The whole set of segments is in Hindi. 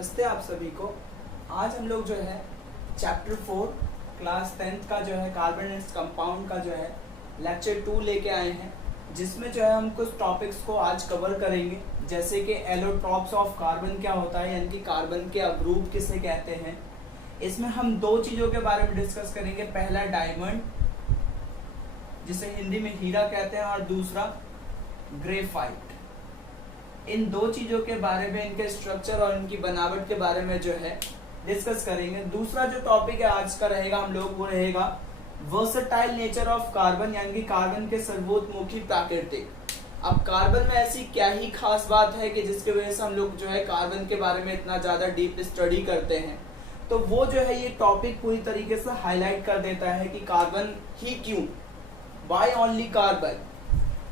नमस्ते आप सभी को। आज हम लोग जो है चैप्टर 4 क्लास 10th का जो है कार्बन एंड कंपाउंड का जो है लेक्चर 2 लेके आए हैं, जिसमें जो है हम कुछ टॉपिक्स को आज कवर करेंगे, जैसे कि एलोट्रॉप्स ऑफ कार्बन क्या होता है, यानी कि कार्बन के अवरूप किसे कहते हैं। इसमें हम दो चीज़ों के बारे में डिस्कस करेंगे, पहला डायमंड जिसे हिंदी में हीरा कहते हैं और दूसरा ग्रेफाइट। इन दो चीजों के बारे में, इनके स्ट्रक्चर और इनकी बनावट के बारे में जो है डिस्कस करेंगे। दूसरा जो टॉपिक है आज का रहेगा हम लोग, वो रहेगा वर्सेटाइल नेचर ऑफ कार्बन, यानी कि कार्बन के सर्वोत्मुखी प्राकृतिक। अब कार्बन में ऐसी क्या ही खास बात है कि जिसकी वजह से हम लोग जो है कार्बन के बारे में इतना ज्यादा डीप स्टडी करते हैं, तो वो जो है ये टॉपिक पूरी तरीके से हाईलाइट कर देता है कि कार्बन ही क्यों, वाई ओनली कार्बन।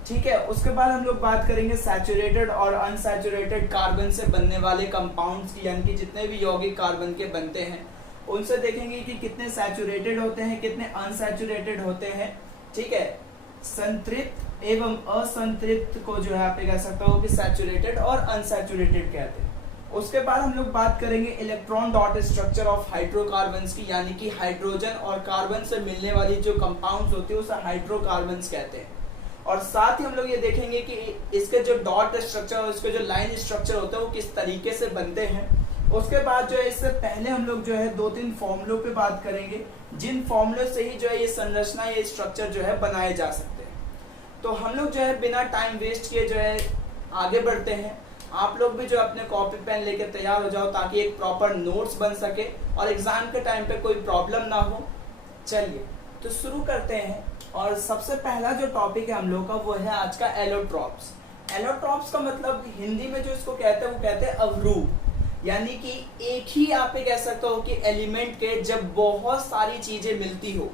ठीक है, उसके बाद हम लोग बात करेंगे सैचुरेटेड और अनसैचुरेटेड कार्बन से बनने वाले कंपाउंड्स की, यानी कि जितने भी यौगिक कार्बन के बनते हैं उनसे देखेंगे कि कितने सैचुरेटेड होते हैं, कितने अनसैचुरेटेड होते हैं। ठीक है, संतृप्त एवं असंतृप्त को जो है आप कह सकते हो कि सैचुरेटेड और अनसैचुरेटेड कहते हैं। उसके बाद हम लोग बात करेंगे electron dot structure of hydrocarbons की, यानी कि हाइड्रोजन और कार्बन से मिलने वाली जो कंपाउंड्स होती है उसे हाइड्रोकार्बन्स कहते हैं। और साथ ही हम लोग ये देखेंगे कि इसके जो डॉट स्ट्रक्चर और इसके जो लाइन स्ट्रक्चर होते हैं वो किस तरीके से बनते हैं। उसके बाद जो है इससे पहले हम लोग जो है 2-3 फॉर्मूलों पे बात करेंगे, जिन फॉर्मूलों से ही जो है ये संरचना, ये स्ट्रक्चर जो है बनाए जा सकते हैं। तो हम लोग जो है बिना टाइम वेस्ट किए जो है आगे बढ़ते हैं। आप लोग भी जो अपने कॉपी पेन लेके तैयार हो जाओ, ताकि एक प्रॉपर नोट्स बन सके और एग्जाम के टाइम पे कोई प्रॉब्लम ना हो। चलिए तो शुरू करते हैं। और सबसे पहला जो टॉपिक है हम लोग का वो है आज का एलोट्रॉप्स। एलोट्रॉप्स का मतलब हिंदी में जो इसको कहते हैं वो कहते हैं अवरूप, यानी कि एक ही आप कह सकते हो कि एलिमेंट के जब बहुत सारी चीजें मिलती हो।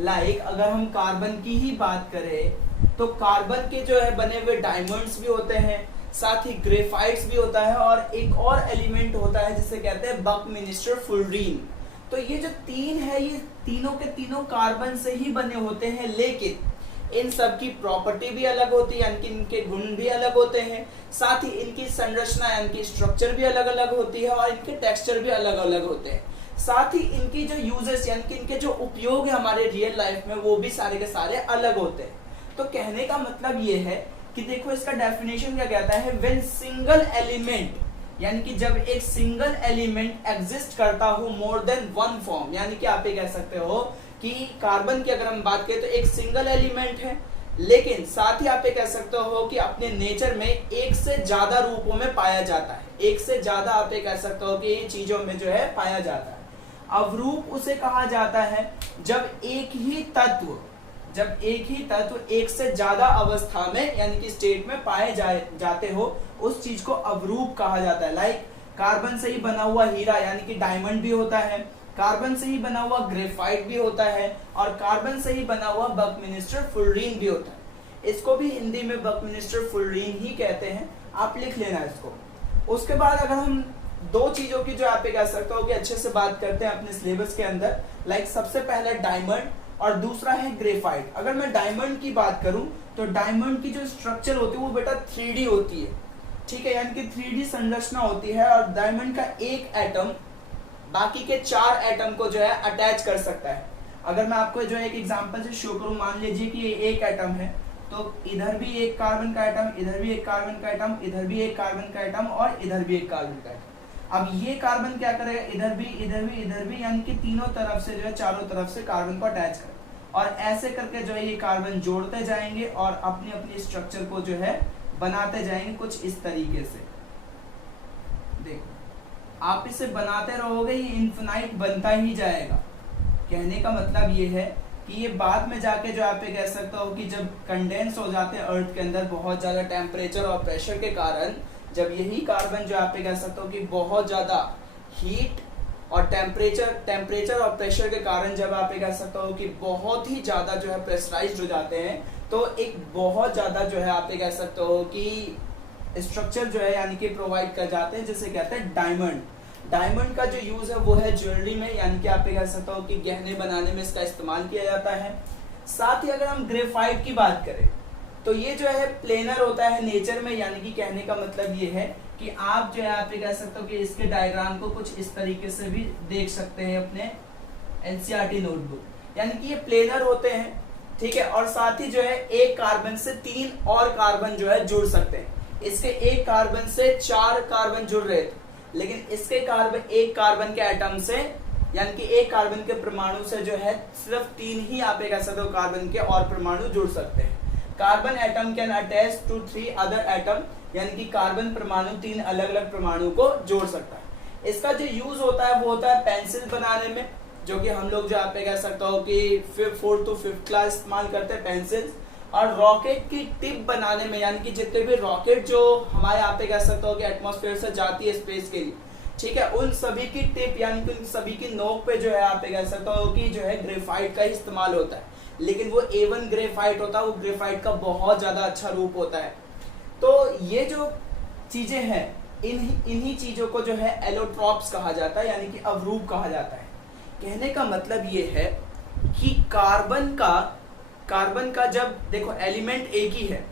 लाइक अगर हम कार्बन की ही बात करें तो कार्बन के जो है बने हुए डायमंड्स भी होते हैं, साथ ही ग्रेफाइट्स भी होता है, और एक और एलिमेंट होता है जिसे कहते हैं बकमिनिस्टर फुलरीन। तो ये जो तीन है ये तीनों के तीनों कार्बन से ही बने होते हैं, लेकिन इन सब की प्रॉपर्टी भी अलग होती है, यानी कि इनके गुण भी अलग होते हैं, साथ ही इनकी संरचना यानी कि स्ट्रक्चर भी अलग अलग होती है और इनके टेक्सचर भी अलग अलग होते हैं। साथ ही इनकी जो यूजेस यानी कि इनके जो उपयोग है हमारे रियल लाइफ में वो भी सारे के सारे अलग होते हैं। तो कहने का मतलब ये है कि देखो इसका डेफिनेशन क्या कहता है, व्हेन सिंगल एलिमेंट, यानी कि जब एक सिंगल एलिमेंट एग्जिस्ट करता हो मोर देन वन फॉर्म, यानी कि आप ये कह सकते हो कि कार्बन की अगर हम बात करें तो एक सिंगल एलिमेंट है, लेकिन साथ ही आप ये कह सकते हो कि अपने नेचर में एक से ज्यादा रूपों में पाया जाता है। एक से ज्यादा आप ये कह सकते हो कि चीजों में जो है पाया जाता है। अवरूप उसे कहा जाता है जब एक ही तत्व एक से ज्यादा अवस्था में यानी कि स्टेट में पाए जाते हो, उस चीज को अवरूप कहा जाता है। लाइक कार्बन से ही बना हुआ हीरा यानी कि डायमंड भी होता है, कार्बन से ही बना हुआ ग्रेफाइट भी होता है, और कार्बन से ही बना हुआ बकमिनिस्टर फुलरीन भी होता है। इसको भी हिंदी में बकमिनिस्टर फुलरीन ही कहते हैं, आप लिख लेना इसको। उसके बाद अगर हम दो चीजों की जो आप कह सकते हो कि अच्छे से बात करते हैं अपने सिलेबस के अंदर, लाइक सबसे पहले डायमंड और दूसरा है ग्रेफाइट। अगर मैं डायमंड की बात करूं तो डायमंड की जो स्ट्रक्चर होती है वो बेटा 3D होती है। ठीक है, यानी कि 3D संरचना होती है, और डायमंड का एक एटम बाकी के 4 एटम को जो है अटैच कर सकता है। अगर मैं आपको जो एक एग्जांपल से शो करूं, मान लीजिए कि ये एक एटम है, तो इधर भी एक कार्बन का एटम, इधर भी एक कार्बन का एटम, इधर भी एक कार्बन का एटम और इधर भी एक कार्बन का एटम। अब ये कार्बन क्या करेगा, इधर भी इधर भी इधर भी, यानी कि तीनों तरफ से जो है चारों तरफ से कार्बन को अटैच कर, और ऐसे करके जो है ये कार्बन जोड़ते जाएंगे और अपनी अपनी स्ट्रक्चर को जो है बनाते जाएंगे कुछ इस तरीके से। देखो आप इसे बनाते रहोगे, ये इन्फिनाइट बनता ही जाएगा। कहने का मतलब ये है कि ये बाद में जाके जो आप कह सकते हो कि जब कंडेंस हो जाते हैं अर्थ के अंदर बहुत ज्यादा टेम्परेचर और प्रेशर के कारण, जब यही कार्बन जो आप कह सकते हो कि बहुत ज्यादा हीट और टेम्परेचर और प्रेशर के कारण जब आप कह सकते हो कि बहुत ही ज्यादा जो है प्रेशराइज्ड हो जाते हैं, तो एक बहुत ज्यादा जो है आप कह सकते हो कि स्ट्रक्चर जो है यानी कि प्रोवाइड कर जाते हैं, जिसे कहते हैं डायमंड। डायमंड का जो यूज है वो है ज्वेलरी में, यानी कि आप कह सकते हो कि गहने बनाने में इसका इस्तेमाल किया जाता है। साथ ही अगर हम ग्रेफाइट की बात करें तो ये जो है प्लेनर होता है नेचर में, यानी कि कहने का मतलब ये है कि आप जो है यहाँ पे कह सकते हो कि इसके डायग्राम को कुछ इस तरीके से भी देख सकते हैं अपने एनसीईआरटी नोटबुक, यानी कि ये प्लेनर होते हैं, ठीक है। और साथ ही जो है एक कार्बन से 3 और कार्बन जो है जुड़ सकते हैं। इसके एक कार्बन से 4 कार्बन जुड़ रहे थे, लेकिन इसके एक कार्बन के एटम से, यानी कि एक कार्बन के परमाणु से जो है सिर्फ 3 ही आप कह सकते हो कार्बन के और परमाणु जुड़ सकते हैं। Carbon atom can attach to 3 other atom, यानी कि कार्बन परमाणु 3 अलग अलग परमाणु को जोड़ सकता है। इसका जो यूज होता है वो होता है पेंसिल बनाने में, जो कि हम लोग जो आप कह सकते हो कि 4th to 5th क्लास इस्तेमाल करते हैं पेंसिल्स, और रॉकेट की टिप बनाने में, यानी कि जितने भी रॉकेट जो हमारे यहाँ पे कह सकते हो कि एटमॉस्फेयर से जाती है स्पेस के लिए, ठीक है, उन सभी की टिप यानी कि उन सभी की नोक पे जो है आप कह सकते हो कि जो है ग्रेफाइट का इस्तेमाल होता है, लेकिन वो A1 ग्रेफाइट होता है, वो ग्रेफाइट का बहुत ज्यादा अच्छा रूप होता है। तो ये जो चीजें हैं इन्हीं चीजों को जो है एलोट्रॉप्स कहा जाता है, यानी कि अवरूप कहा जाता है। कहने का मतलब ये है कि कार्बन का जब देखो एलिमेंट एक ही है,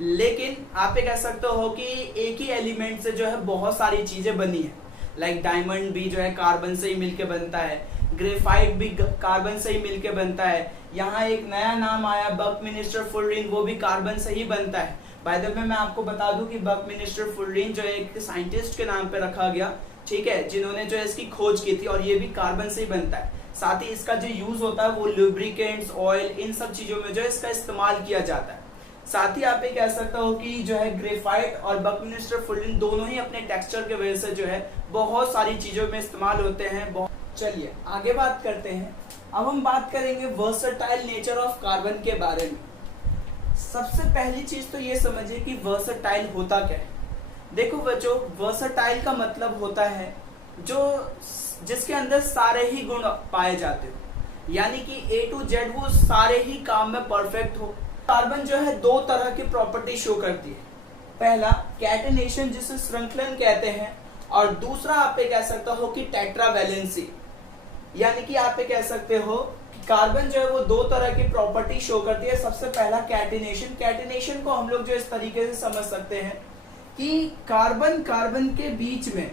लेकिन आप कह सकते हो कि एक ही एलिमेंट से जो है बहुत सारी चीजें बनी है। लाइक डायमंड भी जो है कार्बन से ही मिलके बनता है, ग्रेफाइट भी कार्बन से ही मिलके बनता है। यहाँ एक नया नाम आया बकमिनिस्टर फुलरिन, वो भी कार्बन से ही बनता है। बाय द वे मैं आपको बता दूं कि बकमिनिस्टर फुलरिन जो है एक साइंटिस्ट के नाम पे रखा गया, ठीक है, जिन्होंने जो है इसकी खोज की थी, और ये भी कार्बन से ही बनता है। साथ ही इसका जो यूज होता है वो लुब्रिकेंट्स, ऑयल, इन सब चीजों में जो है इसका इस्तेमाल किया जाता है। साथ ही आप ये कह सकते हो कि जो है ग्रेफाइट और बकमिनिस्टर फुलरिन दोनों ही अपने टेक्सचर के वजह से जो है बहुत सारी चीजों में इस्तेमाल होते हैं। चलिए आगे बात करते हैं। अब हम बात करेंगे वर्सटाइल नेचर ऑफ कार्बन के बारे में। सबसे पहली चीज तो ये समझिए कि वर्सटाइल होता क्या है। देखो बच्चों, वर्सटाइल का मतलब होता है जिसके अंदर सारे ही गुण पाए जाते हो, यानी कि A to Z वो सारे ही काम में परफेक्ट हो। कार्बन जो है 2 तरह की प्रॉपर्टी शो करती है। पहला कैटेनेशन, जिसे श्रृंखलन कहते हैं, और दूसरा आप कह सकते हो कि टेट्रावैलेंसी, यानी कि आप कह सकते हो कि कार्बन जो है वो 2 तरह की प्रॉपर्टी शो करती है। सबसे पहला कैटेनेशन को हम लोग जो इस तरीके से समझ सकते हैं कि कार्बन के बीच में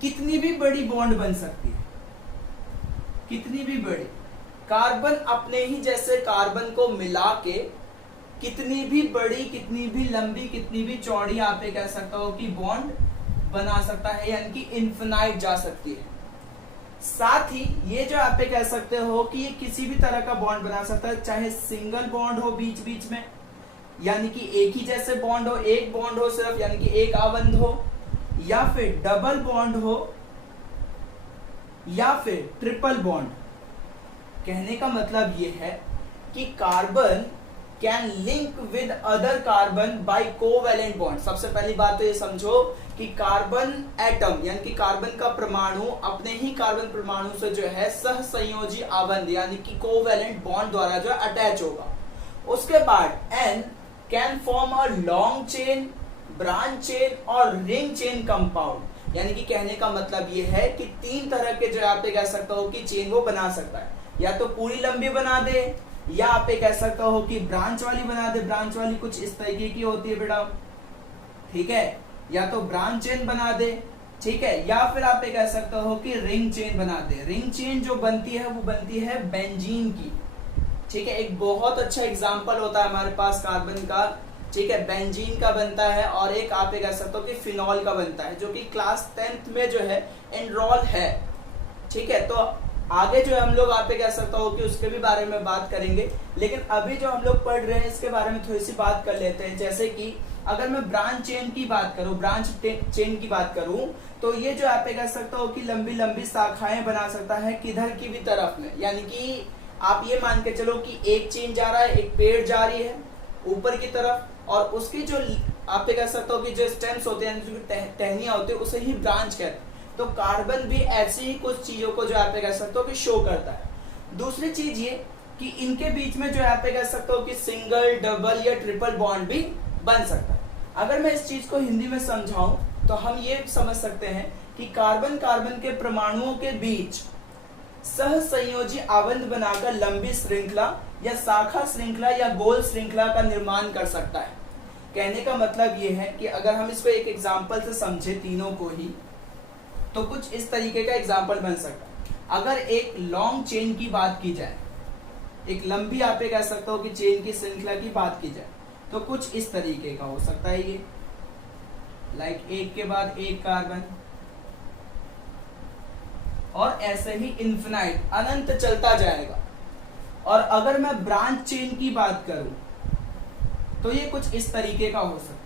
कितनी भी बड़ी बॉन्ड बन सकती है, कितनी भी बड़ी। कार्बन अपने ही जैसे कार्बन को मिला के कितनी भी बड़ी, कितनी भी लंबी, कितनी भी चौड़ी आप कह सकते हो कि बॉन्ड बना सकता है, यानी कि इन्फिनाइट जा सकती है। साथ ही ये जो आप कह सकते हो कि ये किसी भी तरह का बॉन्ड बना सकता है, चाहे सिंगल बॉन्ड हो बीच बीच में, यानी कि एक ही जैसे बॉन्ड हो, एक बॉन्ड हो सिर्फ, यानी कि एक आबंध हो, या फिर डबल बॉन्ड हो, या फिर ट्रिपल बॉन्ड। कहने का मतलब ये है कि carbon can link with other carbon bye covalent bond. सबसे पहली बात तो ये समझो कि कार्बन एटम यानी कि कार्बन का परमाणु अपने ही कार्बन परमाणु से जो है सहसंयोजी आबंध यानी कि कोवैलेंट बॉन्ड द्वारा जो अटैच होगा। उसके बाद N can form a long chain, branch chain और रिंग चेन कंपाउंड। यानी कि कहने का मतलब ये है कि 3 तरह के जो आप कह सकते हो कि चेन वो बना सकता है, या तो पूरी लंबी बना दे, या आप कह सकते हो कि ब्रांच वाली बना दे। ब्रांच वाली कुछ इस तरीके की होती है बेटा, ठीक है, या तो ब्रांच चेन बना दे, ठीक है, या फिर आप कह सकते हो कि रिंग चेन बना दे। रिंग चेन जो बनती है वो बनती है बेंजीन की, ठीक है। एक बहुत अच्छा एग्जांपल होता है हमारे पास कार्बन का, ठीक है, बेंजीन का बनता है, और एक आप कह सकते हो कि फिनॉल का बनता है, जो कि क्लास 10th में जो है एनरोल है, ठीक है। तो आगे जो हम लोग आप कह सकते हो कि उसके भी बारे में बात करेंगे, लेकिन अभी जो हम लोग पढ़ रहे हैं इसके बारे में थोड़ी सी बात कर लेते हैं। जैसे कि अगर मैं ब्रांच चेन की बात करूं, तो ये जो आप कह सकते हो कि लंबी लंबी शाखाएं बना सकता है किधर की भी तरफ में। यानी कि आप ये मान के चलो कि एक चेन जा रहा है, एक पेड़ जा रही है ऊपर की तरफ, और उसकी जो आप कह सकते हो कि जो स्टेम्स होते हैं, जो टहनियां होती है, उसे ही ब्रांच कहते हैं। तो कार्बन भी ऐसी ही कुछ चीजों को जो आप कह सकते हो कि शो करता है। दूसरी चीज ये कि इनके बीच में जो आप कह सकते हो कि सिंगल, डबल या ट्रिपल बॉन्ड भी बन सकता है। अगर मैं इस चीज को हिंदी में समझाऊं तो हम ये समझ सकते हैं कि कार्बन के परमाणुओं के बीच सहसंयोजी आबंध बनाकर लंबी श्रृंखला या शाखा श्रृंखला या गोल श्रृंखला का निर्माण कर सकता है। कहने का मतलब ये है कि अगर हम इसको एक एग्जाम्पल से समझे तीनों को ही, तो कुछ इस तरीके का एग्जाम्पल बन सकता है। अगर एक लॉन्ग चेन की बात की जाए, एक लंबी आप कह सकते हो कि चेन की श्रृंखला की बात की जाए, तो कुछ इस तरीके का हो सकता है ये, लाइक एक के बाद एक कार्बन, और ऐसे ही इन्फिनाइट अनंत चलता जाएगा। और अगर मैं ब्रांच चेन की बात करूं तो ये कुछ इस तरीके का हो सकता है।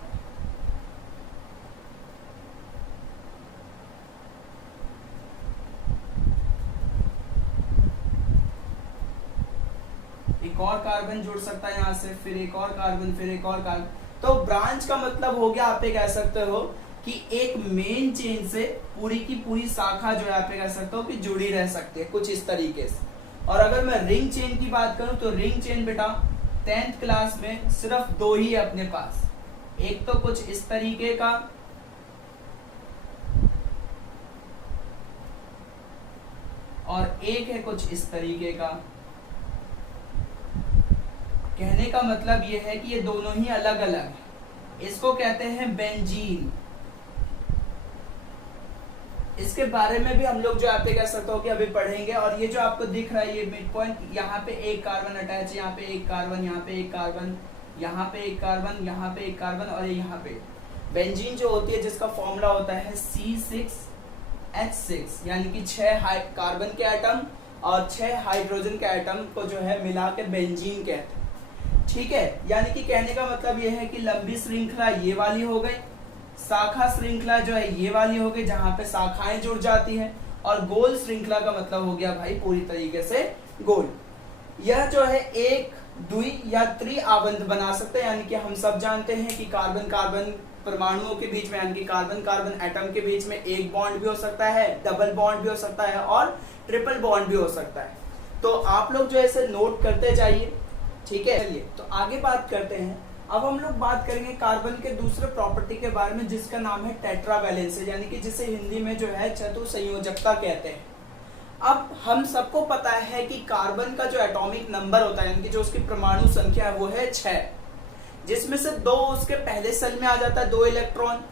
एक और कार्बन जुड़ सकता है यहां से, फिर एक और कार्बन, फिर एक और कार्बन। तो ब्रांच का मतलब हो गया, आप कह सकते हो कि एक मेन चेन से पूरी की पूरी शाखा जो है आप कह सकते हो कि जुड़ी रह सकती है, कुछ इस तरीके से। और अगर मैं रिंग चेन की बात करूं तो रिंग चेन बेटा 10th क्लास में सिर्फ 2 ही है अपने पास, एक तो कुछ इस तरीके का, और एक है कुछ इस तरीके का। कहने का मतलब यह है कि ये दोनों ही अलग अलग है। इसको कहते हैं बेंजीन। इसके बारे में भी हम लोग जो आप कह सकते हो कि अभी पढ़ेंगे। और ये जो आपको दिख रहा है ये मिड पॉइंट, यहाँ पे एक कार्बन अटैच है, यहाँ पे एक कार्बन, यहाँ पे एक कार्बन, यहाँ पे एक कार्बन, यहाँ पे एक कार्बन, और यहाँ पे बेंजीन जो होती है जिसका फॉर्मूला होता है C6H6, यानी कि 6 कार्बन के एटम और 6 हाइड्रोजन के एटम को जो है मिला के बेंजीन कहते हैं। ठीक है, यानी कि कहने का मतलब यह है कि लंबी श्रृंखला ये वाली हो गई, शाखा श्रृंखला जो है ये वाली हो गई जहां पे शाखाएं जुड़ जाती है, और गोल श्रृंखला का मतलब हो गया भाई पूरी तरीके से गोल। यह जो है एक द्वि या त्रि आवंत बना सकते हैं, यानी कि हम सब जानते हैं कि कार्बन कार्बन परमाणुओं के बीच में, यानी कि कार्बन कार्बन एटम के बीच में एक बॉन्ड भी हो सकता है, डबल बॉन्ड भी हो सकता है, और ट्रिपल बॉन्ड भी हो सकता है। तो आप लोग जो है नोट करते जाइए। ठीक है, चलिए तो आगे बात करते हैं। अब हम लोग बात करेंगे कार्बन के दूसरे प्रॉपर्टी के बारे में जिसका नाम है टेट्रावैलेंस, यानी कि जिसे हिंदी में जो है चतुसंयोजकता कहते हैं। अब हम सबको पता है कि कार्बन का जो एटॉमिक नंबर होता है, यानी कि जो उसकी परमाणु संख्या है वो है 6, जिसमें से 2 उसके पहले सेल में आ जाता है 2 इलेक्ट्रॉन,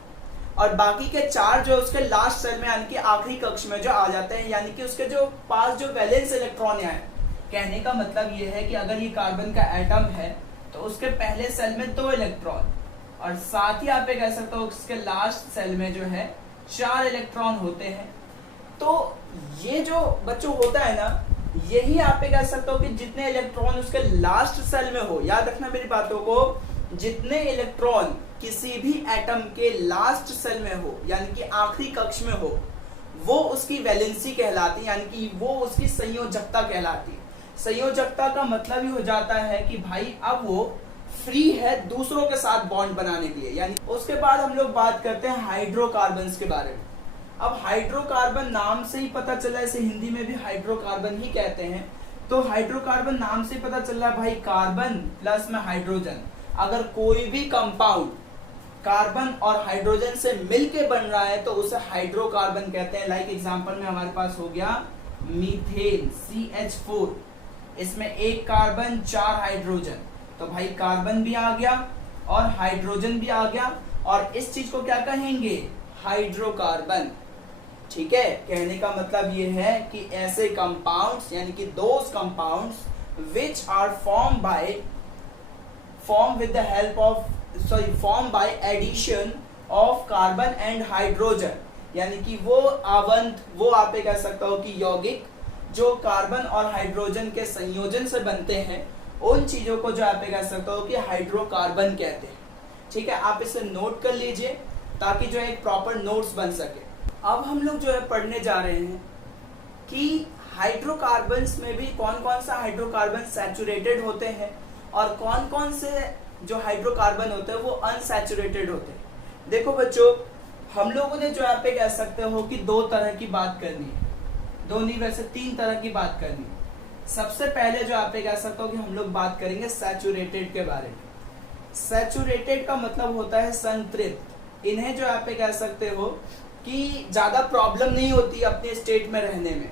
और बाकी के 4 जो उसके लास्ट सेल में यानी कि आखिरी कक्ष में जो आ जाते हैं, यानी कि उसके जो पास जो वैलेंस इलेक्ट्रॉन है। कहने का मतलब यह है कि अगर ये कार्बन का एटम है तो उसके पहले सेल में 2 इलेक्ट्रॉन, और साथ ही आप कह सकते हो उसके लास्ट सेल में जो है 4 इलेक्ट्रॉन होते हैं। तो ये जो बच्चों होता है ना, यही आप कह सकते हो कि जितने इलेक्ट्रॉन उसके लास्ट सेल में हो, याद रखना मेरी बातों को, जितने इलेक्ट्रॉन किसी भी एटम के लास्ट सेल में हो यानी कि आखिरी कक्ष में हो, वो उसकी वैलेंसी कहलाती है, यानी कि वो उसकी संयोजकता कहलाती है। संयोजकता का मतलब ही हो जाता है कि भाई अब वो फ्री है दूसरों के साथ बॉन्ड बनाने के लिए। यानी उसके बाद हम लोग बात करते हैं हाइड्रोकार्बन्स के बारे में। अब हाइड्रोकार्बन नाम से ही पता चला, इसे हिंदी में भी हाइड्रोकार्बन ही कहते हैं। तो हाइड्रोकार्बन नाम से पता चल रहा है भाई, कार्बन प्लस में हाइड्रोजन, अगर कोई भी कंपाउंड कार्बन और हाइड्रोजन से मिलके बन रहा है तो उसे हाइड्रोकार्बन कहते हैं। लाइक एग्जांपल में हमारे पास हो गया मीथेन CH4, इसमें एक कार्बन 4 हाइड्रोजन, तो भाई कार्बन भी आ गया और हाइड्रोजन भी आ गया, और इस चीज को क्या कहेंगे, हाइड्रोकार्बन। ठीक है, कहने का मतलब ये है कि ऐसे कंपाउंड्स यानी कि those compounds which are form with the help of formed by addition of carbon and hydrogen, यानी कि वो आवंत, वो आप कह सकते हो कि यौगिक जो कार्बन और हाइड्रोजन के संयोजन से बनते हैं, उन चीजों को जो आप कह सकते हो कि हाइड्रोकार्बन कहते हैं। ठीक है, आप इसे नोट कर लीजिए ताकि जो है एक प्रॉपर नोट्स बन सके। अब हम लोग जो है पढ़ने जा रहे हैं कि हाइड्रोकार्बन्स में भी कौन कौन सा हाइड्रोकार्बन सैचुरेटेड होते हैं और कौन कौन से जो हाइड्रोकार्बन होते हैं वो अनसैचुरेटेड होते हैं। देखो बच्चों, हम लोगों ने जो आप कह सकते हो कि 2 तरह की बात करनी है, 2 नहीं वैसे 3 तरह की बात करनी है। सबसे पहले जो आप कह सकते हो कि हम लोग बात करेंगे सैचुरेटेड के बारे में। सैचुरेटेड का मतलब होता है संतृप्त। इन्हें जो आप कह सकते हो कि ज्यादा प्रॉब्लम नहीं होती अपने स्टेट में रहने में।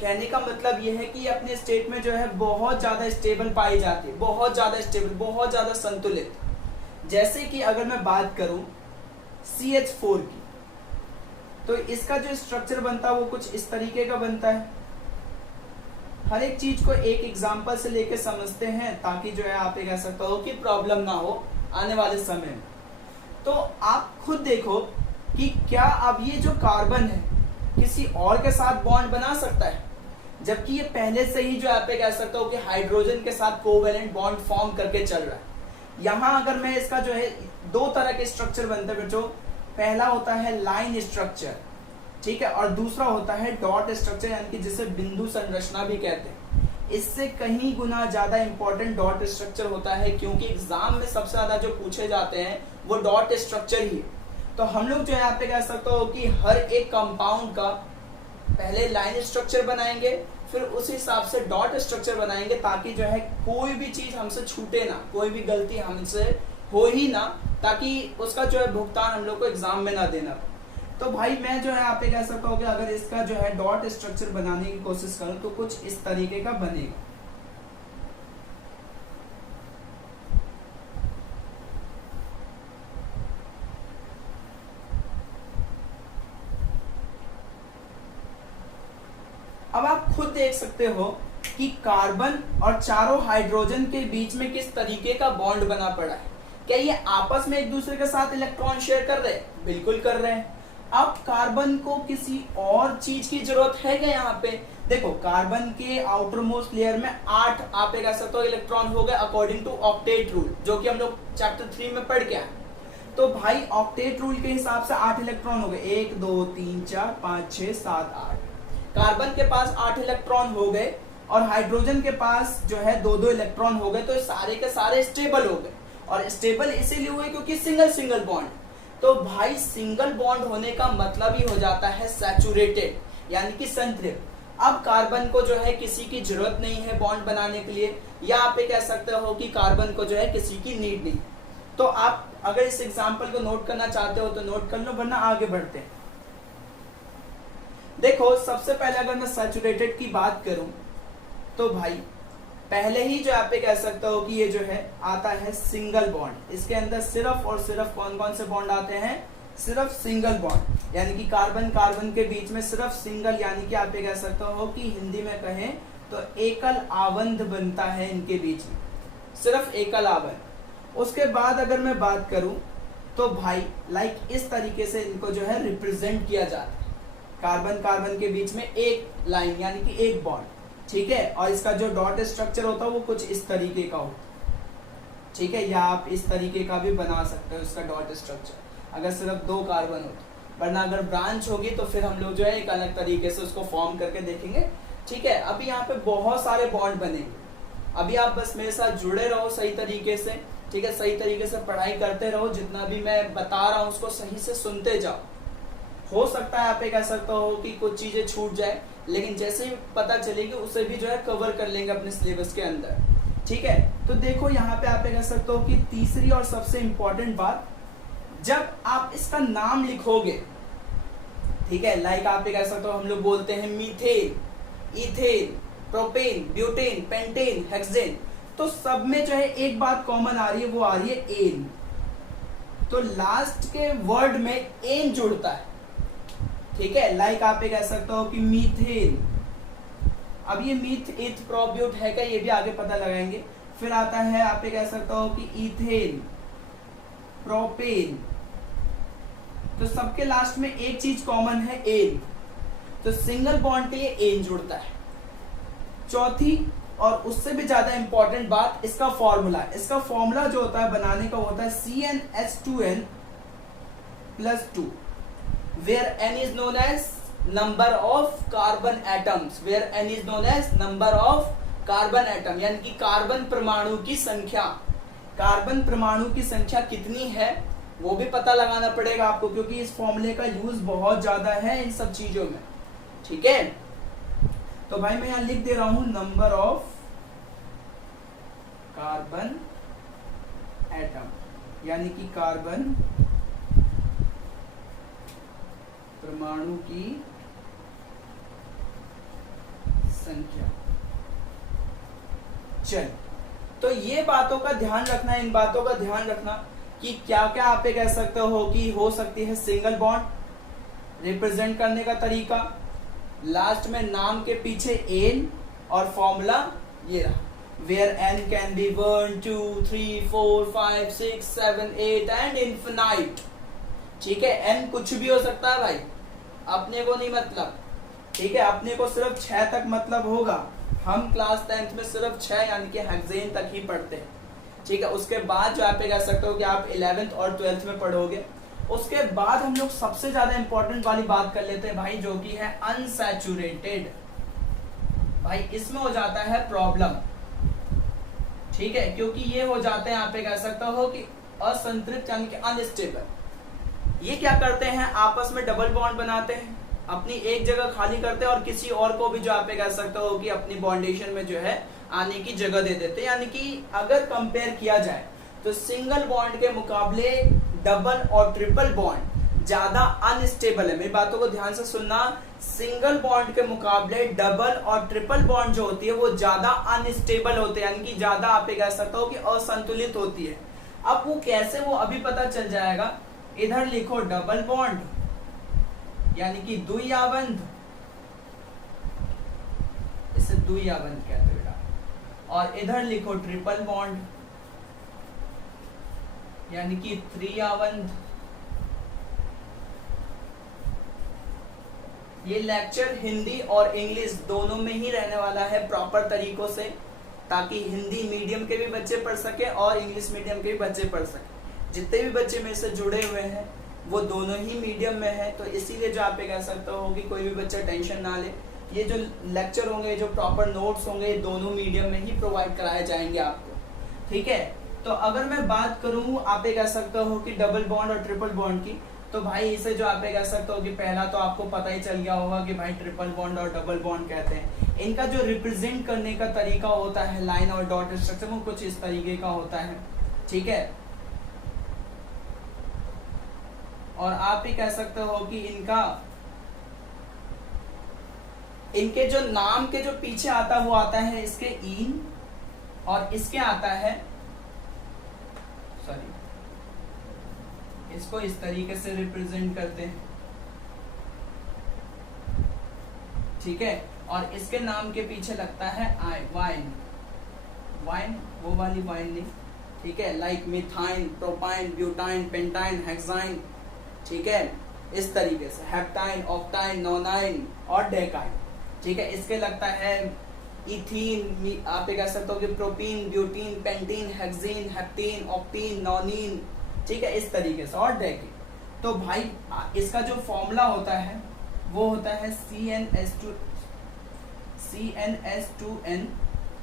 कहने का मतलब यह है कि अपने स्टेट में जो है बहुत ज्यादा स्टेबल पाई जाती है, बहुत ज्यादा स्टेबल, बहुत ज्यादा संतुलित। जैसे कि अगर मैं बात करूं CH4 की, तो इसका जो स्ट्रक्चर बनता है वो कुछ इस तरीके का बनता है। हर एक चीज को एक एग्जांपल से लेके समझते हैं ताकि जो है आप ये कह सकते हो कि प्रॉब्लम ना हो आने वाले समय में। तो आप खुद देखो कि क्या अब ये जो कार्बन है किसी और के साथ बॉन्ड बना सकता है, जबकि ये पहले से ही जो आप ये कह सकते हो कि हाइड्रोजन के साथ कोवेलेंट बॉन्ड फॉर्म करके चल रहा है। यहाँ अगर मैं इसका जो है दो तरह के स्ट्रक्चर बनते हैं बच्चों, पहला होता है लाइन स्ट्रक्चर, ठीक है, और दूसरा होता है डॉट स्ट्रक्चर, यानी कि जिसे बिंदु संरचना भी कहते हैं। इससे कहीं गुना ज्यादा इंपॉर्टेंट डॉट स्ट्रक्चर होता है, क्योंकि एग्जाम में सबसे ज्यादा जो पूछे जाते हैं वो डॉट स्ट्रक्चर ही है। तो हम लोग जो है यहाँ पे कह सकते हो कि हर एक कंपाउंड का पहले लाइन स्ट्रक्चर बनाएंगे, फिर उस हिसाब से डॉट स्ट्रक्चर बनाएंगे, ताकि जो है कोई भी चीज हमसे छूटे ना, कोई भी गलती हमसे हो ही ना, ताकि उसका जो है भुगतान हम लोग को एग्जाम में ना देना। तो भाई मैं जो है आप कह सकता हूँ कि अगर इसका जो है डॉट स्ट्रक्चर बनाने की कोशिश करूं तो कुछ इस तरीके का बनेगा। अब आप खुद देख सकते हो कि कार्बन और चारों हाइड्रोजन के बीच में किस तरीके का बॉन्ड बना पड़ा है। क्या ये आपस में एक दूसरे के साथ इलेक्ट्रॉन शेयर कर रहे हैं? बिल्कुल कर रहे हैं। अब कार्बन को किसी और चीज की जरूरत है क्या? यहाँ पे देखो, कार्बन के आउटर मोस्ट लेयर में 8 आप कह सकते हो इलेक्ट्रॉन हो गए अकॉर्डिंग टू ऑक्टेट रूल, जो कि हम लोग चैप्टर 3 में पढ़ के आए। तो भाई ऑक्टेट रूल के हिसाब से 8 इलेक्ट्रॉन हो गए, 1 2 3 4 5 6 7 8। कार्बन के पास 8 इलेक्ट्रॉन हो गए और हाइड्रोजन के पास जो है 2 इलेक्ट्रॉन हो गए। तो सारे के सारे स्टेबल हो गए, और स्टेबल इसीलिए हुए क्योंकि सिंगल सिंगल बॉन्ड। तो भाई सिंगल बॉन्ड होने का मतलब ही हो जाता है सैचुरेटेड, यानी कि संतृप्त। अब कार्बन को जो है किसी की जरूरत नहीं है बॉन्ड बनाने के लिए, या आप ये कह सकते हो कि कार्बन को जो है किसी की नीड नहीं। तो आप अगर इस एग्जांपल को नोट करना चाहते हो तो नोट कर लो, वरना आगे बढ़ते हैं। देखो, सबसे पहले अगर मैं सैचुरेटेड की बात करूं तो भाई पहले ही जो आप कह सकते हो कि ये जो है आता है सिंगल बॉन्ड। इसके अंदर सिर्फ और सिर्फ कौन कौन से बॉन्ड आते हैं? सिर्फ सिंगल बॉन्ड, यानी कि कार्बन कार्बन के बीच में सिर्फ सिंगल, यानी कि आप कह सकते हो कि हिंदी में कहें तो एकल आवंध बनता है इनके बीच में, सिर्फ एकल आवंध। उसके बाद अगर मैं बात करूं तो भाई लाइक इस तरीके से इनको जो है रिप्रेजेंट किया जाता है। कार्बन कार्बन के बीच में एक लाइन, यानी कि एक बॉन्ड, ठीक है, और इसका जो डॉट स्ट्रक्चर होता है वो कुछ इस तरीके का होता है, ठीक है, या आप इस तरीके का भी बना सकते हो इसका डॉट स्ट्रक्चर अगर सिर्फ 2 कार्बन हो तो। वरना अगर ब्रांच होगी तो फिर हम लोग जो है एक अलग तरीके से उसको फॉर्म करके देखेंगे, ठीक है। अभी यहाँ पे बहुत सारे बॉन्ड बनेंगे, अभी आप बस मेरे साथ जुड़े रहो सही तरीके से, ठीक है, सही तरीके से पढ़ाई करते रहो, जितना भी मैं बता रहा हूँ उसको सही से सुनते जाओ। हो सकता है आप कह सकते हो कि कुछ चीजें छूट जाए, लेकिन जैसे ही पता चलेगी उसे भी जो है कवर कर लेंगे अपने सिलेबस के अंदर, ठीक है। तो देखो यहाँ पे आप कह सकते हो कि तीसरी और सबसे इंपॉर्टेंट बात, जब आप इसका नाम लिखोगे, ठीक है, लाइक आप कह सकते हो हम लोग बोलते हैं methane, ethane, propane, butane, pentane, hexane, तो सब में जो है एक बात कॉमन आ रही है, वो आ रही है एन। तो लास्ट के वर्ड में एन जुड़ता है, ठीक है, लाइक आप कह सकते हो कि मीथेन। अब ये मीथ इथ प्रोब्यूट है क्या, ये भी आगे पता लगाएंगे। फिर आता है आप कह सकते हो कि इथेन, प्रोपेन, तो सबके लास्ट में एक चीज कॉमन है एन, तो सिंगल बॉन्ड के लिए एन जुड़ता है। चौथी और उससे भी ज्यादा इंपॉर्टेंट बात, इसका फॉर्मूला। इसका फॉर्मूला जो होता है बनाने का होता है CnH2n + 2, where n is known as number of carbon atoms, where n is known as number of carbon atom, यानी कि कार्बन परमाणु की संख्या। कार्बन परमाणु की संख्या कितनी है वो भी पता लगाना पड़ेगा आपको, क्योंकि इस फॉर्मूले का यूज बहुत ज्यादा है इन सब चीजों में, ठीक है। तो भाई मैं यहां लिख दे रहा हूं नंबर ऑफ कार्बन एटम, यानी कि कार्बन परमाणु की संख्या। चल, तो ये बातों का ध्यान रखना, इन बातों का ध्यान रखना। कि क्या क्या आप ये कह सकते हो कि हो सकती है सिंगल बॉन्ड रिप्रेजेंट करने का तरीका, लास्ट में नाम के पीछे एन और फॉर्मूला ये रहा, where n can be 1 2 3 4 5 6 7 8 and infinite. ठीक है, एन कुछ भी हो सकता है भाई, अपने को नहीं मतलब। ठीक है, अपने को सिर्फ 6 तक मतलब होगा। हम क्लास 10th में सिर्फ 6 यानी कि हेक्सेन तक ही पढ़ते हैं। ठीक है, उसके बाद जो आप ये कह सकते हो कि आप 11th और 12th में पढ़ोगे। उसके बाद हम लोग सबसे ज्यादा इंपॉर्टेंट वाली बात कर लेते हैं भाई, जो कि है अनसैचुरेटेड। भाई इसमें हो जाता है प्रॉब्लम। ठीक है, क्योंकि ये हो जाते हैं आप ये कह सकते हो कि असंतृप्त यानी कि अनस्टेबल। ये क्या करते हैं, आपस में डबल बॉन्ड बनाते हैं, अपनी एक जगह खाली करते हैं और किसी और को भी जो आप ये कह सकते हो कि अपनी बॉन्डेशन में जो है आने की जगह दे देते हैं। यानी कि अगर कंपेयर किया जाए तो सिंगल बॉन्ड के मुकाबले डबल और ट्रिपल बॉन्ड ज्यादा अनस्टेबल है। मेरी बातों को ध्यान से सुनना, सिंगल बॉन्ड के मुकाबले डबल और ट्रिपल बॉन्ड जो होती है वो ज्यादा अनस्टेबल होते हैं, यानी कि ज्यादा आप ये कह सकते हो कि असंतुलित होती है। अब वो कैसे, वो अभी पता चल जाएगा। इधर लिखो डबल बॉन्ड यानी कि द्विआबंध, इसे द्विआबंध कहते हैं बेटा, और इधर लिखो ट्रिपल बॉन्ड यानी कि त्रिआबंध। ये लेक्चर हिंदी और इंग्लिश दोनों में ही रहने वाला है प्रॉपर तरीकों से, ताकि हिंदी मीडियम के भी बच्चे पढ़ सके और इंग्लिश मीडियम के भी बच्चे पढ़ सके। जितने भी बच्चे मेरे से जुड़े हुए हैं वो दोनों ही मीडियम में है, तो इसीलिए जो आप ये कह सकते हो कि कोई भी बच्चा टेंशन ना ले। ये जो लेक्चर होंगे, जो प्रॉपर नोट्स होंगे, ये दोनों मीडियम में ही प्रोवाइड कराए जाएंगे आपको। ठीक है, तो अगर मैं बात करूं आप ये कह सकते हो कि डबल बॉन्ड और ट्रिपल बॉन्ड की, तो भाई इसे जो आप ये कह सकते हो कि पहला तो आपको पता ही चल गया होगा कि भाई ट्रिपल बॉन्ड और डबल बॉन्ड कहते हैं। इनका जो रिप्रेजेंट करने का तरीका होता है लाइन और डॉट स्ट्रक्चर, वो कुछ इस तरीके का होता है। ठीक है, और आप ही कह सकते हो कि इनके जो नाम के जो पीछे आता है वो आता है इसके इन, और इसके आता है, सॉरी, इसको इस तरीके से रिप्रेजेंट करते हैं। ठीक है, और इसके नाम के पीछे लगता है आई, वाइन, वाइन वो वाली वाइन नहीं। ठीक है, like methyne, propyne, butyne, pentyne, hexyne. ठीक है, इस तरीके से हेप्टाइन, ऑक्टाइन, नोनाइन और डेकाइन। ठीक है, इसके लगता है इथीन, आप ये कह सकते हो कि propene, butene, pentene, hexene, heptene, octene, nonene. ठीक है, इस तरीके से, और डेकिन। तो भाई इसका जो फॉर्मूला होता है वो होता है CnS2n।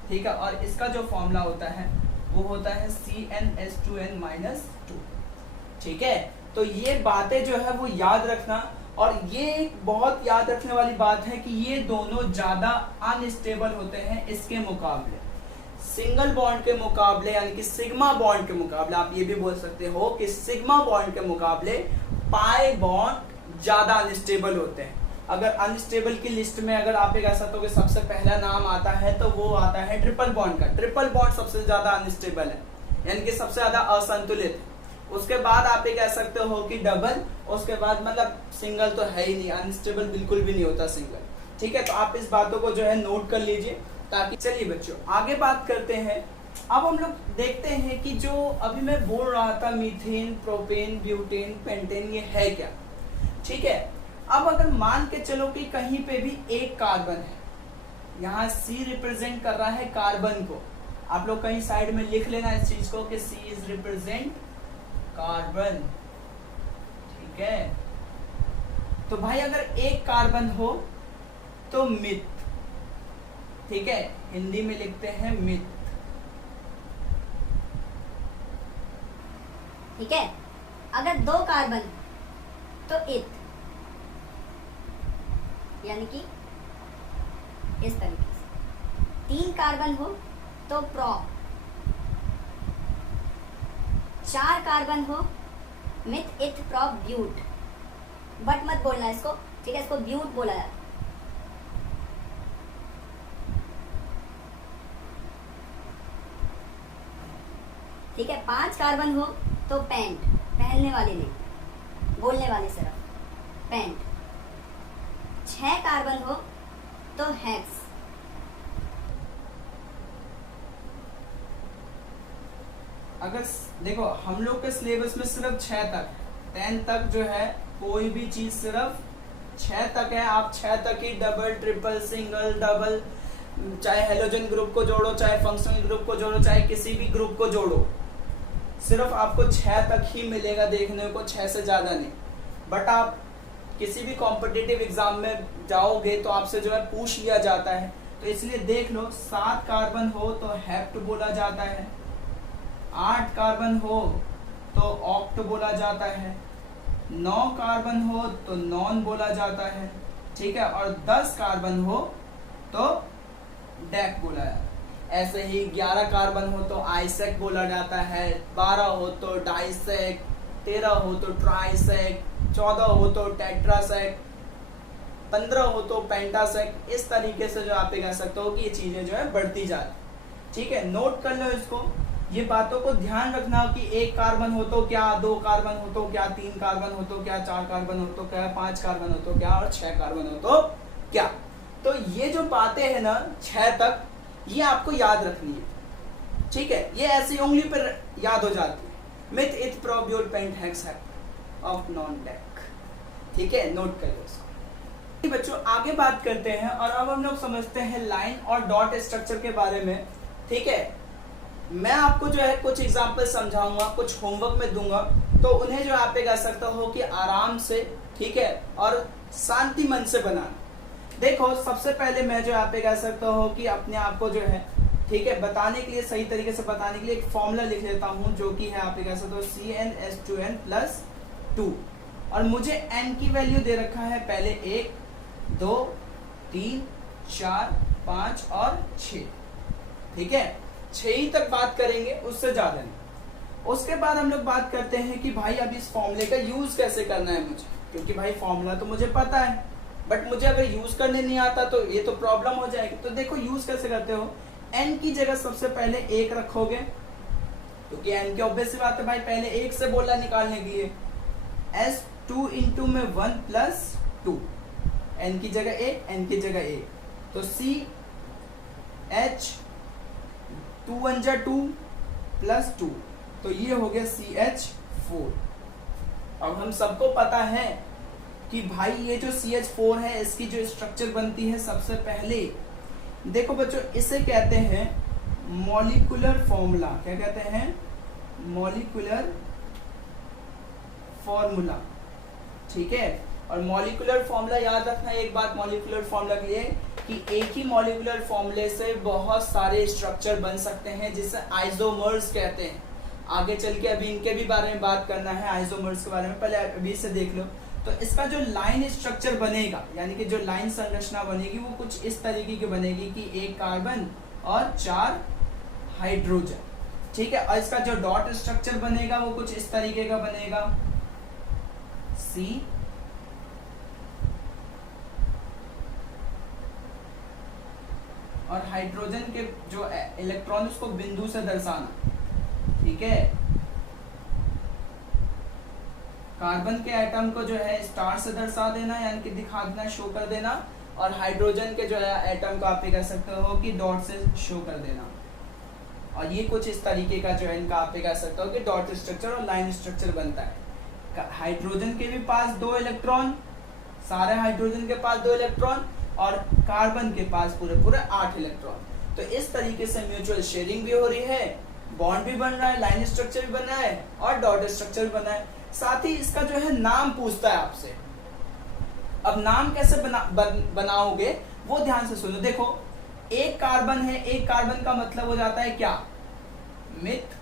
ठीक है, और इसका जो फॉर्मूला होता है वो होता है CnS2n-2। ठीक है, तो ये बातें जो है वो याद रखना, और ये एक बहुत याद रखने वाली बात है कि ये दोनों ज्यादा अनस्टेबल होते हैं इसके मुकाबले, सिंगल बॉन्ड के मुकाबले, यानी कि सिग्मा बॉन्ड के मुकाबले। आप ये भी बोल सकते हो कि सिग्मा बॉन्ड के मुकाबले पाई बॉन्ड ज्यादा अनस्टेबल होते हैं। अगर अनस्टेबल की लिस्ट में अगर आप ये कह सकते हो कि सबसे पहला नाम आता है तो वो आता है ट्रिपल बॉन्ड का। ट्रिपल बॉन्ड सबसे ज्यादा अनस्टेबल है, यानी कि सबसे ज्यादा असंतुलित है। उसके बाद आप ये कह सकते हो कि डबल, उसके बाद मतलब सिंगल तो है ही नहीं, अनस्टेबल बिल्कुल भी नहीं होता सिंगल। ठीक है, तो आप इस बातों को जो है नोट कर लीजिए, ताकि चलिए बच्चों आगे बात करते हैं। अब हम लोग देखते हैं कि जो अभी मैं बोल रहा था मीथेन, प्रोपेन, ब्यूटेन, पेंटेन, ये है क्या। ठीक है, अब अगर मान के चलो कि कहीं पे भी एक कार्बन है, यहाँ C रिप्रेजेंट कर रहा है कार्बन को, आप लोग कहीं साइड में लिख लेना इस चीज को कि C इज रिप्रेजेंट कार्बन। ठीक है, तो भाई अगर एक कार्बन हो तो मिथ। ठीक है, हिंदी में लिखते हैं मिथ। ठीक है, अगर दो कार्बन तो इथ, यानी कि इस तरीके से। 3 कार्बन हो तो प्रोप, 4 कार्बन हो मिथ, इथ, प्रोप, ब्यूट। बट मत बोलना इसको, ठीक है, इसको ब्यूट बोला जाता है। ठीक है, 5 कार्बन हो तो पैंट, पहनने वाले नहीं, बोलने वाले सिर्फ पैंट। 6 कार्बन हो तो हेक्स। अगर देखो हम लोग के सिलेबस में सिर्फ 6 तक, 10 तक जो है कोई भी चीज सिर्फ 6 तक है। आप 6 तक ही डबल, ट्रिपल, सिंगल, डबल, चाहे हेलोजन ग्रुप को जोड़ो, चाहे फंक्शनल ग्रुप को जोड़ो, चाहे किसी भी ग्रुप को जोड़ो, सिर्फ आपको 6 तक ही मिलेगा देखने को, 6 से ज्यादा नहीं। बट आप किसी भी कॉम्पिटिटिव एग्जाम में जाओगे तो आपसे जो है पूछ लिया जाता है, तो इसलिए देख लो। 7 कार्बन हो तो हेप्ट बोला जाता है, 8 कार्बन हो तो ऑक्ट बोला जाता है, 9 कार्बन हो तो नॉन बोला जाता है, ठीक है, और 10 कार्बन हो तो डेक बोला जाता है। ऐसे ही 11 कार्बन हो तो आइसेक बोला जाता है, 12 हो तो डाइसेक, 13 हो तो ट्राइसेक, 14 हो तो टेट्रासेक, 15 हो तो पेंटासेक। इस तरीके से जो आप कह सकते हो कि ये चीजें जो है बढ़ती जाती, ठीक है। नोट कर लो इसको, ये बातों को ध्यान रखना कि 1 कार्बन हो तो क्या, 2 कार्बन हो तो क्या, 3 कार्बन हो तो क्या, 4 कार्बन हो तो क्या, 5 कार्बन हो तो क्या, और 6 कार्बन हो तो क्या। तो ये जो बातें हैं ना 6 तक, ये आपको याद रखनी है, ठीक है। ये ऐसी उंगली पर याद हो जाती है। Meth, eth, prop, but, pent, hex, oct, non, dec, ठीक है। नोट कर लो इसको। बच्चों आगे बात करते हैं, और अब हम लोग समझते हैं लाइन और डॉट स्ट्रक्चर के बारे में, ठीक है। मैं आपको जो है कुछ एग्जांपल समझाऊंगा, कुछ होमवर्क में दूंगा, तो उन्हें जो आप कह सकते हो कि आराम से, ठीक है, और शांति मन से बनाना। देखो सबसे पहले मैं जो आप कह सकता हूँ कि अपने आप को जो है, ठीक है, बताने के लिए, सही तरीके से बताने के लिए एक फॉर्मूला लिख लेता हूँ, जो कि है आप कह सकते हो CnH2n+2, और मुझे n की वैल्यू दे रखा है पहले 1, 2, 3, 4, 5 और 6, ठीक है। 6 ही तक बात करेंगे, उससे ज्यादा नहीं। उसके बाद हम लोग बात करते हैं कि भाई अब इस फॉर्मूले का यूज कैसे करना है मुझे, क्योंकि भाई फॉर्मूला तो मुझे पता है, बट मुझे अगर यूज करने नहीं आता तो ये तो प्रॉब्लम हो जाएगी। तो देखो यूज कैसे करते हो, n की जगह सबसे पहले 1 रखोगे, क्योंकि n की ऑब्वियस सी बात है भाई, पहले 1 से बोला निकालने के लिए। S2 इंटू में 1 प्लस 2, n की जगह 1, n की जगह 1, तो CH 2 1 जा 2 प्लस 2, तो ये हो गया CH4। अब हम सबको पता है कि भाई ये जो CH4 है, इसकी जो स्ट्रक्चर बनती है सबसे पहले, देखो बच्चों इसे कहते हैं मॉलिक्यूलर फॉर्मूला। क्या कहते हैं? मॉलिक्यूलर फॉर्मूला, ठीक है। और मॉलिक्यूलर फॉर्मूला याद रखना एक बात मॉलिक्यूलर फॉर्मूला के लिए, कि एक ही मॉलिक्यूलर फॉर्मूले से बहुत सारे स्ट्रक्चर बन सकते हैं, जिसे आइसोमर्स कहते हैं। आगे चल के अभी इनके भी बारे में बात करना है, आइसोमर्स के बारे में, पहले अभी से देख लो। तो इसका जो लाइन स्ट्रक्चर बनेगा, यानी कि जो लाइन संरचना बनेगी, वो कुछ इस तरीके की बनेगी कि 1 कार्बन और 4 हाइड्रोजन, ठीक है। और इसका जो डॉट स्ट्रक्चर बनेगा वो कुछ इस तरीके का बनेगा, C और हाइड्रोजन के जो इलेक्ट्रॉन उसको बिंदु से दर्शाना, ठीक है। कार्बन के एटम को जो है स्टार से दर्शा देना, यानी कि दिखा देना, शो कर देना, और हाइड्रोजन के जो है एटम को आप ये कह सकते हो कि डॉट से शो कर देना। और ये कुछ इस तरीके का जो है इनका आप ये कह सकते हो कि डॉट स्ट्रक्चर और लाइन स्ट्रक्चर बनता है। हाइड्रोजन के भी पास 2 इलेक्ट्रॉन, सारे हाइड्रोजन के पास 2 इलेक्ट्रॉन, और कार्बन के पास पूरे 8 इलेक्ट्रॉन। तो इस तरीके से म्यूचुअल शेयरिंग भी हो रही है, बॉन्ड भी बन रहा है, लाइन स्ट्रक्चर भी बन रहा है, और डॉट स्ट्रक्चर भी बना है। साथ ही इसका जो है नाम पूछता है आपसे। अब नाम कैसे बनाओगे वो ध्यान से सुनो। देखो 1 कार्बन है, 1 कार्बन का मतलब हो जाता है क्या? मिथ,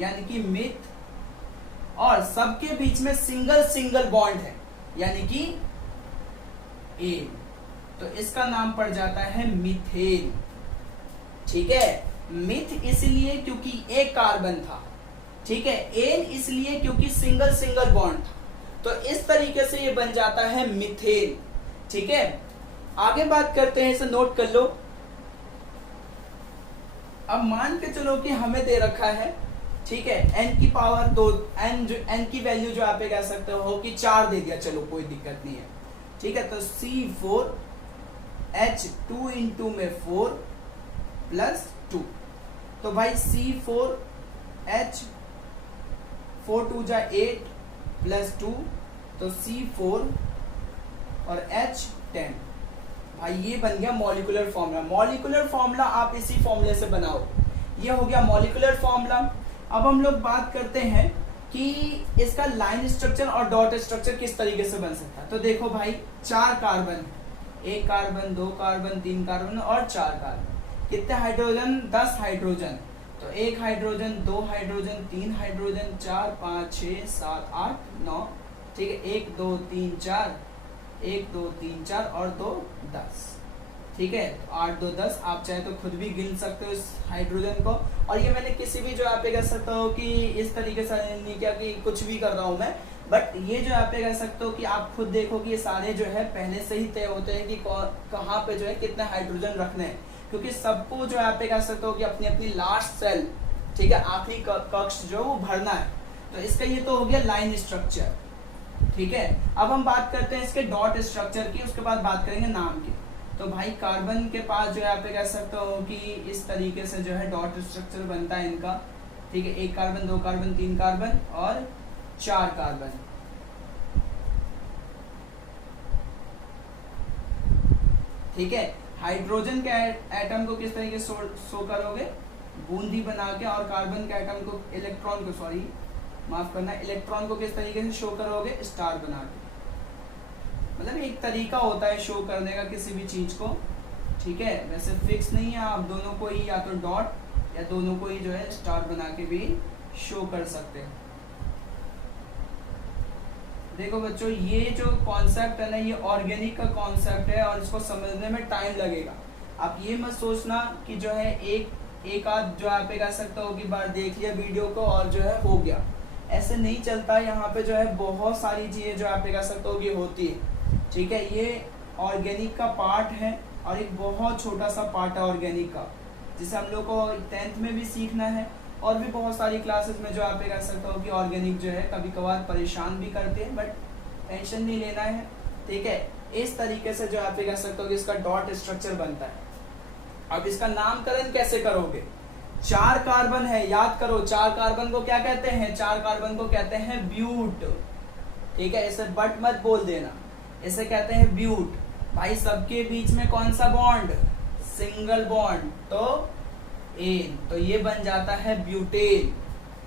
यानी कि मिथ, और सबके बीच में सिंगल बॉन्ड है, यानी कि एन, तो इसका नाम पड़ जाता है मीथेन, ठीक है। मिथ इसलिए क्योंकि 1 कार्बन था, ठीक है। एन इसलिए क्योंकि सिंगल बॉन्ड था। तो इस तरीके से ये बन जाता है मीथेन, ठीक है। आगे बात करते हैं, इसे नोट कर लो। अब मान के चलो कि हमें दे रखा है ठीक है, n की पावर 2, n की वैल्यू जो आप कह सकते हो कि 4 दे दिया, चलो कोई दिक्कत नहीं है, ठीक है। तो C4H2 इंटू में 4 प्लस 2, तो भाई C4H 4 2 जा 8 प्लस 2, तो C4 और H 10। भाई ये बन गया मॉलिक्यूलर फॉर्मूला। मॉलिक्यूलर फॉर्मूला आप इसी फॉर्मूले से बनाओ, ये हो गया मॉलिक्यूलर फॉर्मूला। अब हम लोग बात करते हैं कि इसका लाइन स्ट्रक्चर और डॉट स्ट्रक्चर किस तरीके से बन सकता है। तो देखो भाई 4 कार्बन, 1 कार्बन 2 कार्बन 3 कार्बन और 4 कार्बन, कितने हाइड्रोजन, 10 हाइड्रोजन। तो 1 हाइड्रोजन 2 हाइड्रोजन 3 हाइड्रोजन 4 5 6 7 8 9, ठीक है। 1 2 3 4, 1 2 3 4 और 2 10, ठीक है। तो 8 2 10, आप चाहे तो खुद भी गिन सकते हो इस हाइड्रोजन को। और ये मैंने किसी भी जो आप कह सकते हो कि इस तरीके से नहीं किया कि कुछ भी कर रहा हूं मैं, बट ये जो आप कह सकते हो कि आप खुद देखो कि ये सारे जो है पहले से ही तय होते हैं कि कहाँ पे जो है कितने हाइड्रोजन रखने हैं, क्योंकि सबको जो आप कह सकते हो कि अपनी अपनी लास्ट सेल, ठीक है, आखिरी कक्ष जो वो भरना है। तो इसका ये तो हो गया लाइन स्ट्रक्चर, ठीक है। अब हम बात करते हैं इसके डॉट स्ट्रक्चर की, उसके बाद बात करेंगे नाम की। तो भाई कार्बन के पास जो है आप कह सकते हो कि इस तरीके से जो है डॉट स्ट्रक्चर बनता है इनका, ठीक है। 1 कार्बन 2 कार्बन 3 कार्बन और 4 कार्बन, ठीक है। हाइड्रोजन के एटम को किस तरीके से शो करोगे, बूंदी बना के, और कार्बन के एटम को, इलेक्ट्रॉन को, सॉरी माफ करना, इलेक्ट्रॉन को किस तरीके से शो करोगे, स्टार बना के। मतलब एक तरीका होता है शो करने का किसी भी चीज को, ठीक है। वैसे फिक्स नहीं है, आप दोनों को ही या तो डॉट या दोनों को ही जो है स्टार बना के भी शो कर सकते हैं। देखो बच्चों, ये जो कॉन्सेप्ट है ना, ये ऑर्गेनिक का कॉन्सेप्ट है और इसको समझने में टाइम लगेगा। आप ये मत सोचना कि जो है एक आध जो आप कह सकते हो कि बार देख लिया वीडियो को और जो है हो गया, ऐसे नहीं चलता। यहाँ पे जो है बहुत सारी चीजें जो आप कह सकते हो कि होती है, ठीक है। ये ऑर्गेनिक का पार्ट है और एक बहुत छोटा सा पार्ट है ऑर्गेनिक का, जिसे हम लोग को 10th में भी सीखना है और भी बहुत सारी क्लासेस में जो आप कह सकते हो कि ऑर्गेनिक जो है कभी कभार परेशान भी करते हैं, बट टेंशन नहीं लेना है, ठीक है। इस तरीके से जो आप कह सकते हो कि इसका डॉट स्ट्रक्चर बनता है। अब इसका नामकरण कैसे करोगे, 4 कार्बन है, याद करो 4 कार्बन को क्या कहते हैं, 4 कार्बन को कहते हैं ब्यूट, ठीक है। इसे बट मत बोल देना, इसे कहते हैं ब्यूट। भाई सबके बीच में कौन सा बॉन्ड, सिंगल बॉन्ड, तो एन, तो ये बन जाता है ब्यूटेन,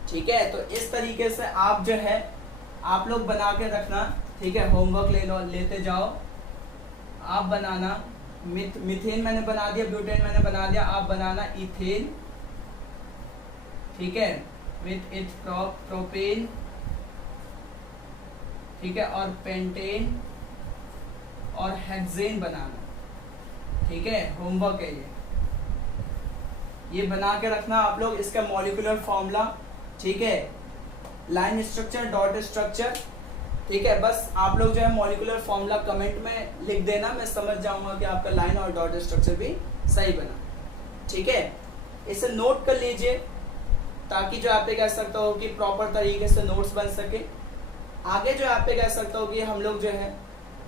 ठीक है। तो इस तरीके से आप जो है आप लोग बना के रखना, ठीक है। होमवर्क लेते जाओ, आप बनाना मीथेन मैंने बना दिया, ब्यूटेन मैंने बना दिया, आप बनाना इथेन, ठीक है, विथ इट प्रोपेन, ठीक है, और पेंटेन और हेक्सेन बनाना, ठीक है। होमवर्क है ये बना के रखना आप लोग, इसका मॉलिक्यूलर फॉर्मूला, ठीक है, लाइन स्ट्रक्चर, डॉट स्ट्रक्चर, ठीक है। बस आप लोग जो है मॉलिक्यूलर फॉर्मूला कमेंट में लिख देना, मैं समझ जाऊंगा कि आपका लाइन और डॉट स्ट्रक्चर भी सही बना, ठीक है। इसे नोट कर लीजिए ताकि जो आप कह सकते हो कि प्रॉपर तरीके से नोट्स बन सके। आगे जो आप कह सकते हो कि हम लोग जो है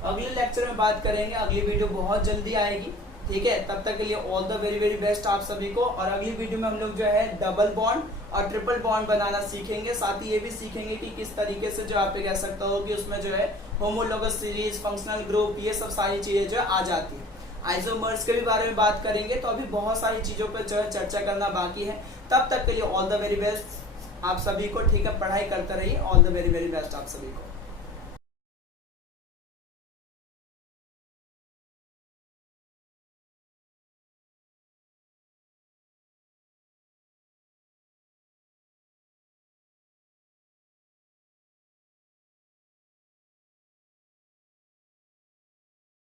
अगले लेक्चर में बात करेंगे, अगली वीडियो बहुत जल्दी आएगी, ठीक है। तब तक के लिए all the very very best आप सभी को। और अगली वीडियो में हम लोग जो है डबल बॉन्ड और ट्रिपल बॉन्ड बनाना सीखेंगे, साथ ही ये भी सीखेंगे कि किस तरीके से जो आप कह सकते हो कि उसमें जो है होमोलोगस सीरीज, फंक्शनल ग्रुप, ये सब सारी चीजें जो आ जाती है। आइसोमर्स के भी बारे में बात करेंगे, तो अभी बहुत सारी चीजों पर जो है चर्चा करना बाकी है। तब तक के लिए ऑल द वेरी बेस्ट आप सभी को, ठीक है। पढ़ाई करते रहिए, all the very very best आप सभी को।